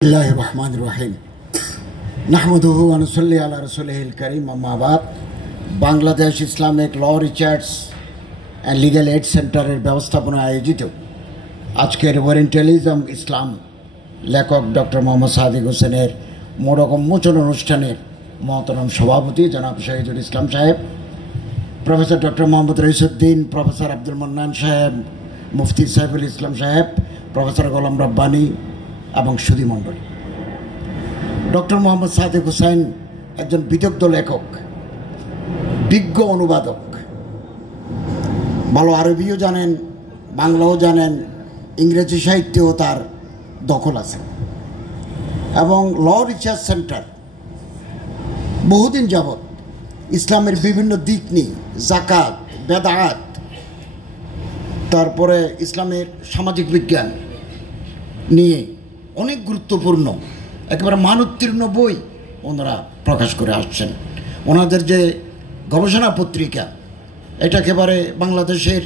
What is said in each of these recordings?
बिस्मिल्लाहिर्रहमानिर्रहीम नहमदुहु व नुसल्ली अला रसूलिहिल करीम अम्मा बाद Bangladesh Islamic law research and legal aid সেন্টারের ব্যবস্থাপনায় আয়োজিত আজকের ওরিয়েন্টালিজম ইসলাম লেখক ডক্টর মোহাম্মদ সাদিক হোসেনের মোড়ক উন্মোচন অনুষ্ঠানের মহতরম সভাপতি জনাব শহীদুল ইসলাম সাহেব, professor doctor Mohammad Raisuddin, professor Abdul Mannan সাহেব, মুফতি সাইফুল ইসলাম সাহেব, প্রফেসর গোলাম রব্বানী এবং সুধীমণ্ডলী। ডক্টর মোহাম্মদ সাদিক হোসেন একজন বিদগ্ধ লেখক, বিজ্ঞ অনুবাদক, ভালো আরবিও জানেন, বাংলাও জানেন, ইংরেজি সাহিত্যেও তার দখল আছে এবং ল রিসার্চ সেন্টার বহুদিন যাবৎ ইসলামের বিভিন্ন দিক নিয়ে জাকাত, বেদাত, তারপরে ইসলামের সামাজিক বিজ্ঞান নিয়ে অনেক গুরুত্বপূর্ণ একেবারে মানোত্তীর্ণ বই ওনারা প্রকাশ করে আসছেন। ওনাদের যে গবেষণা পত্রিকা, এটা একেবারে বাংলাদেশের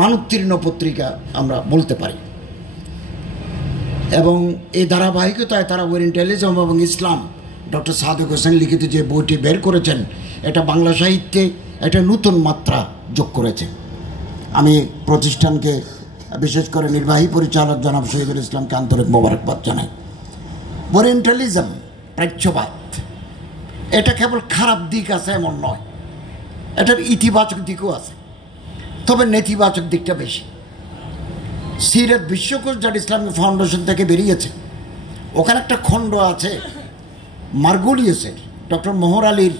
মানোত্তীর্ণ পত্রিকা আমরা বলতে পারি এবং এই ধারাবাহিকতায় তারা ওরিয়েন্টালিজম এবং ইসলাম ডক্টর সাদিক হোসেন লিখিত যে বইটি বের করেছেন, এটা বাংলা সাহিত্যে একটা নতুন মাত্রা যোগ করেছে। আমি প্রতিষ্ঠানকে, বিশেষ করে নির্বাহী পরিচালক জনাব শহীদুল ইসলামকে আন্তরিক মোবারকবাদ জানাই। ওরিয়েন্টালিজম, প্রাচ্যবাদ, এটা কেবল খারাপ দিক আছে এমন নয়, এটার ইতিবাচক দিকও আছে, তবে নেতিবাচক দিকটা বেশি। সিরাত বিশ্বকোষ যার ইসলামিক ফাউন্ডেশন থেকে বেরিয়েছে, ওখানে একটা খণ্ড আছে মার্গুলিয়াসের, ডক্টর মোহর আলীর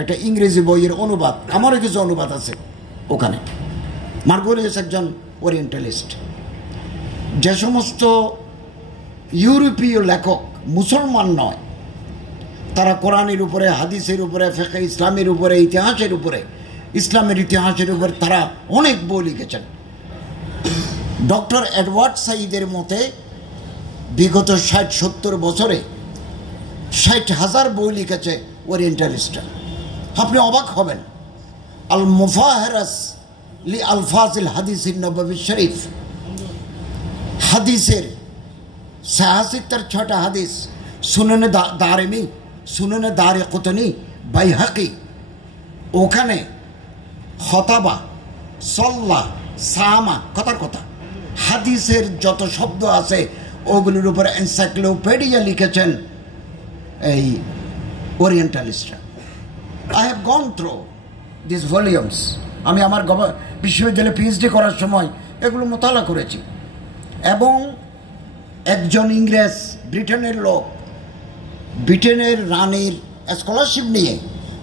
একটা ইংরেজি বইয়ের অনুবাদ, আমারও কিছু অনুবাদ আছে ওখানে। মার্গুলিয়াস একজন ওরিয়েন্টালিস্ট। যে সমস্ত ইউরোপীয় লেখক মুসলমান নয়, তারা কোরআনের উপরে, হাদিসের উপরে, ফিকহে ইসলামের উপরে, ইতিহাসের উপরে, ইসলামের ইতিহাসের উপরে তারা অনেক বই লিখেছেন। ডক্টর এডওয়ার্ড সাইদের মতে বিগত 60-70 বছরে 60,000 বই লিখেছে ওরিয়েন্টালিস্টরা। আপনি অবাক হবেন। আল মুফাহারাস লি আলফাজিল হাদিসিন নববী শরীফ, হাদিসের 76 হাদিস, সুনানে দারিমি, সুনানে দারিকুতনি, বাইহাকি, ওখানে খতাবা, সল্লা, সামা, কথার কথা হাদিসের যত শব্দ আছে ওগুলোর উপরে এনসাইক্লোপিডিয়া লিখেছেন এই ওরিয়েন্টালিস্টরা। I have gone through this volumes. আমি আমার বিশ্ববিদ্যালয়ে পিএইচডি করার সময় এগুলো মোতালা করেছি এবং একজন ইংরেজ, ব্রিটেনের লোক, ব্রিটেনের রানীর স্কলারশিপ নিয়ে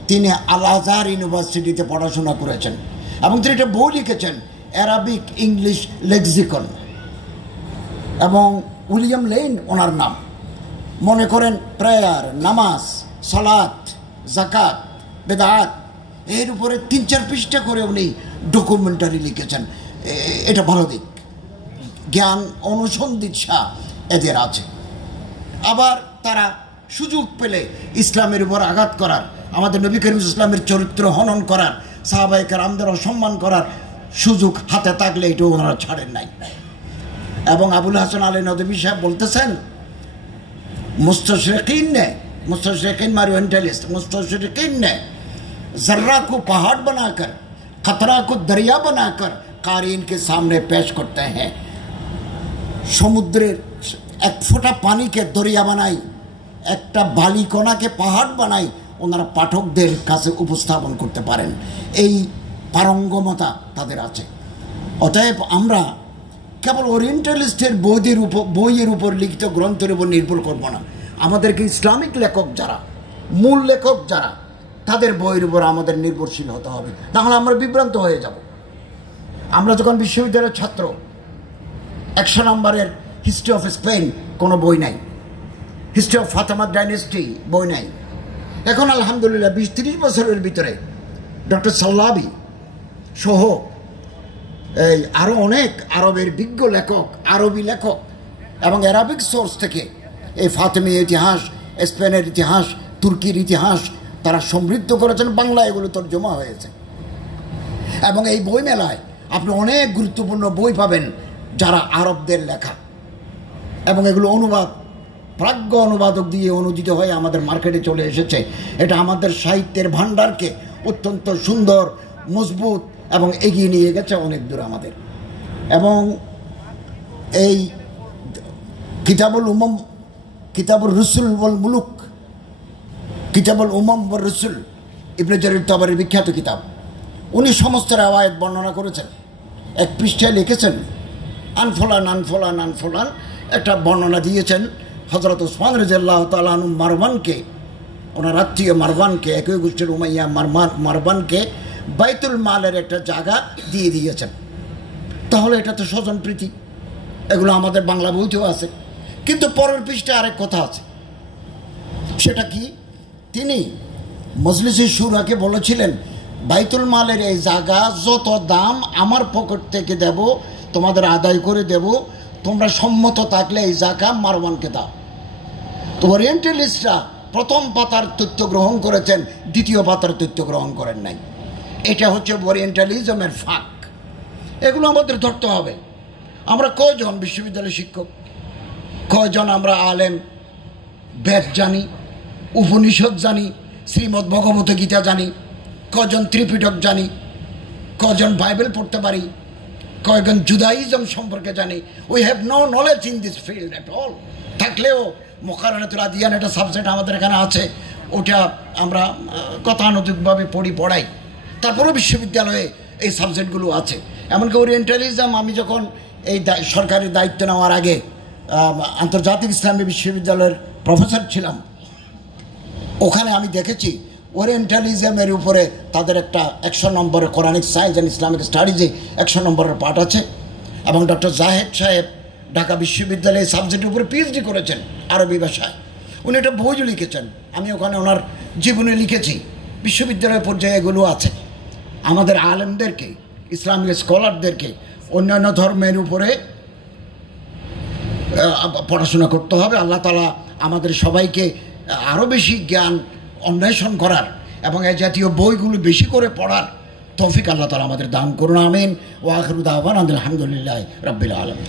তিনি আল আজহার ইউনিভার্সিটিতে পড়াশোনা করেছেন এবং তিনি একটা বই লিখেছেন, অ্যারাবিক ইংলিশ লেক্সিকন, এবং উইলিয়াম লেইন ওনার নাম। মনে করেন প্রেয়ার, নামাজ, সালাত, জাকাত, বেদাত, এর উপরে 3-4 পৃষ্ঠা করে উনি ডকুমেন্টারি লিখেছেন। এটা ভালো দিক, জ্ঞান অনুসন্ধিৎসা এদের আছে। আবার তারা সুযোগ পেলে ইসলামের উপর আঘাত করার, আমাদের নবী করিম ইসলামের চরিত্র হনন করার, সাহাবায়ে কেরামদের অসম্মান করার সুযোগ হাতে থাকলে এটাও ওনারা ছাড়েন নাই। এবং আবুল হাসান আলী নদভী সাহেব বলতেছেন, मुस्तशरिकीन ने, मुस्तशरिकीन मारे ओरिएंटलिस्ट, मुस्तशरिकीन ने जर्रा को पहाड़ बनाकर, खतरा को दरिया बनाकर कारीन के सामने पेश करते हैं। समुद्रेर एक फोटा पानी के दरिया बनाई, একটা বালিকণাকে পাহাড় বানাই, ওনারা পাঠকদের কাছে উপস্থাপন করতে পারেন। এই পারঙ্গমতা তাদের আছে। অতএব আমরা কেবল ওরিয়েন্টালিস্টের বইয়ের উপর লিখিত গ্রন্থের উপর নির্ভর করব না। আমাদেরকে ইসলামিক লেখক যারা, মূল লেখক যারা, তাদের বইয়ের উপর আমাদের নির্ভরশীল হতে হবে, তাহলে আমরা বিভ্রান্ত হয়ে যাব। আমরা যখন বিশ্ববিদ্যালয়ের ছাত্র, 100 নম্বরের হিস্ট্রি অফ স্পেন কোনো বই নাই, হিস্ট্রি অফ ফাতেমা ডাইনেস্টি বই নাই। এখন আলহামদুলিল্লাহ 20-30 বছরের ভিতরে ডক্টর সাল্লাবি সহ এই আরও অনেক আরবের বিজ্ঞ লেখক, আরবি লেখক এবং অ্যারাবিক সোর্স থেকে এই ফাতেমি ইতিহাস, স্পেনের ইতিহাস, তুর্কির ইতিহাস তারা সমৃদ্ধ করেছেন। বাংলা এগুলো তর্জমা হয়েছে এবং এই বই মেলায় আপনি অনেক গুরুত্বপূর্ণ বই পাবেন যারা আরবদের লেখা, এবং এগুলো অনুবাদ প্রাজ্ঞ অনুবাদক দিয়ে অনুদিত হয়ে আমাদের মার্কেটে চলে এসেছে। এটা আমাদের সাহিত্যের ভাণ্ডারকে অত্যন্ত সুন্দর, মজবুত এবং এগিয়ে নিয়ে গেছে অনেক দূর আমাদের। এবং এই কিতাবুল উমম, কিতাবুল রসুল ওয়াল মুলুক, কিতাবুল উমম ওয়াল রসুল ইবনে জারির তাবারির বিখ্যাত কিতাব, উনি সমস্ত রেওয়ায়েত বর্ণনা করেছেন। এক পৃষ্ঠায় লিখেছেন আনফোলান আনফোলান আনফোলান, একটা বর্ণনা দিয়েছেন হযরত উসমান রাদিয়াল্লাহু তাআলা আনহু মারওয়ানকে, ওনার আত্মীয় মারওয়ানকে, একই গোষ্ঠীর উমাইয়া মারওয়ানকে বাইতুল মালের একটা জায়গা দিয়ে দিয়েছেন। তাহলে এটা তো স্বজন প্রীতি, এগুলো আমাদের বাংলা বইতেও আছে। কিন্তু পরের পৃষ্ঠায় আরেক কথা আছে, সেটা কি? তিনি মজলিসে শুরাকে বলেছিলেন বাইতুল মালের এই জায়গা যত দাম আমার পকেট থেকে দেব, তোমাদের আদায় করে দেব, তোমরা সম্মত থাকলে এই জায়গা মারওয়ানকে দাও। তো ওরিয়েন্টালিস্টরা প্রথম পাতার তথ্য গ্রহণ করেছেন, দ্বিতীয় পাতার তথ্য গ্রহণ করেন নাই। এটা হচ্ছে ওরিয়েন্টালিজমের ফাঁক। এগুলো আমাদের ধরতে হবে। আমরা কয়জন বিশ্ববিদ্যালয়ের শিক্ষক, কয়জন আমরা আলেম, বেদ জানি, উপনিষদ জানি, শ্রীমদ্ ভগবত গীতা জানি, কজন ত্রিপিটক জানি, কজন বাইবেল পড়তে পারি, কয়জন জুদাইজম সম্পর্কে জানি। We have no knowledge in this field at all. থাকলেও মুকাররাতুল আদিয়ান একটা সাবজেক্ট আমাদের এখানে আছে, ওটা আমরা গতানুগতিকভাবে পড়াই। তারপরেও বিশ্ববিদ্যালয়ে এই সাবজেক্টগুলো আছে। এমনকি ওরিয়েন্টালিজম আমি যখন এই সরকারি দায়িত্ব নেওয়ার আগে আন্তর্জাতিক ইসলামী বিশ্ববিদ্যালয়ের প্রফেসর ছিলাম, ওখানে আমি দেখেছি ওরিয়েন্টালিজমের উপরে তাদের একটা 100 নম্বরের কোরআনিক সায়েন্স অ্যান্ড ইসলামিক স্টাডিজে 100 নম্বরের পাঠ আছে। এবং ডক্টর জাহেদ সাহেব ঢাকা বিশ্ববিদ্যালয়ে সাবজেক্টের উপরে পিএইচডি করেছেন আরবি ভাষায়। উনি একটা বইও লিখেছেন, আমি ওখানে ওনার জীবনে লিখেছি। বিশ্ববিদ্যালয় পর্যায়ে এগুলো আছে। আমাদের আলেমদেরকে, ইসলামিক স্কলারদেরকে অন্যান্য ধর্মের উপরে পড়াশোনা করতে হবে। আল্লাহ তাআলা আমাদের সবাইকে আরও বেশি জ্ঞান অন্বেষণ করার এবং এই জাতীয় বইগুলো বেশি করে পড়ার তৌফিক আল্লাহ তাআলা আমাদের দান করুন। আমিন। ওয়া আখিরু দাওয়ানা আলহামদুলিল্লাহি রাব্বিল আলামিন।